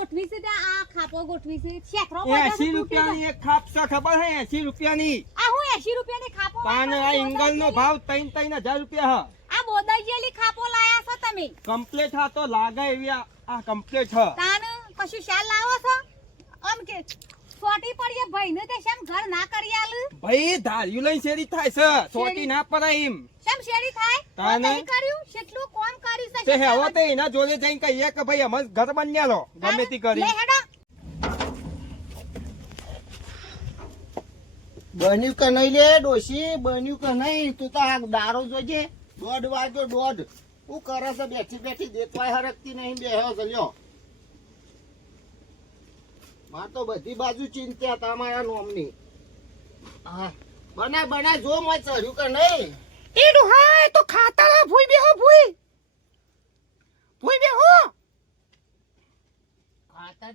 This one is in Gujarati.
ગોઠવી છે ત્યાં આ ખાપો ગોઠવી છે શેકરો 80 રૂપિયાની એક ખાપ છે ખબર હે 80 રૂપિયાની આ હું 80 રૂપિયાની ખાપો પાન આ ઇંગલનો ભાવ 3-3000 રૂપિયા હ આ બોદાઈજેલી ખાપો લાયા છો તમે કમ્પ્લીટ હા તો લાગે એવી આ કમ્પ્લીટ હ તાન કશું શાલ લાવો છો આમ કે છોટી પડીએ ભાઈને તે શેમ ઘર ના કરી આલ ભાઈ ધાર્યું લઈને શેરી થાય છે છોટી ના પડાય એમ શેમ શેરી થાય તાને? નહીં કર્યું કેટલું કોમ કર્યું છે તે હેવો તે એના જોડે જઈને કહીએ કે ભાઈ અમે ઘર બન્યા લો ગમે તે કરી લે હેડો બન્યું કે નહીં લે ડોશી બન્યું કે નહીં તું તો આ દારો જોજે 1:30 વાગ્યો 1:30 હું કરે છે બેઠી બેઠી દેખવાય હરકતી નહીં બેહ્યો છે લ્યો માર તો બધી બાજુ ચિંતા તમારા નોમની હા બના જો મોય ચડ્યું કે નહીં એડું હાય તો ખાતા ભૂઈ બેહો ભૂઈ બેહો ખાતા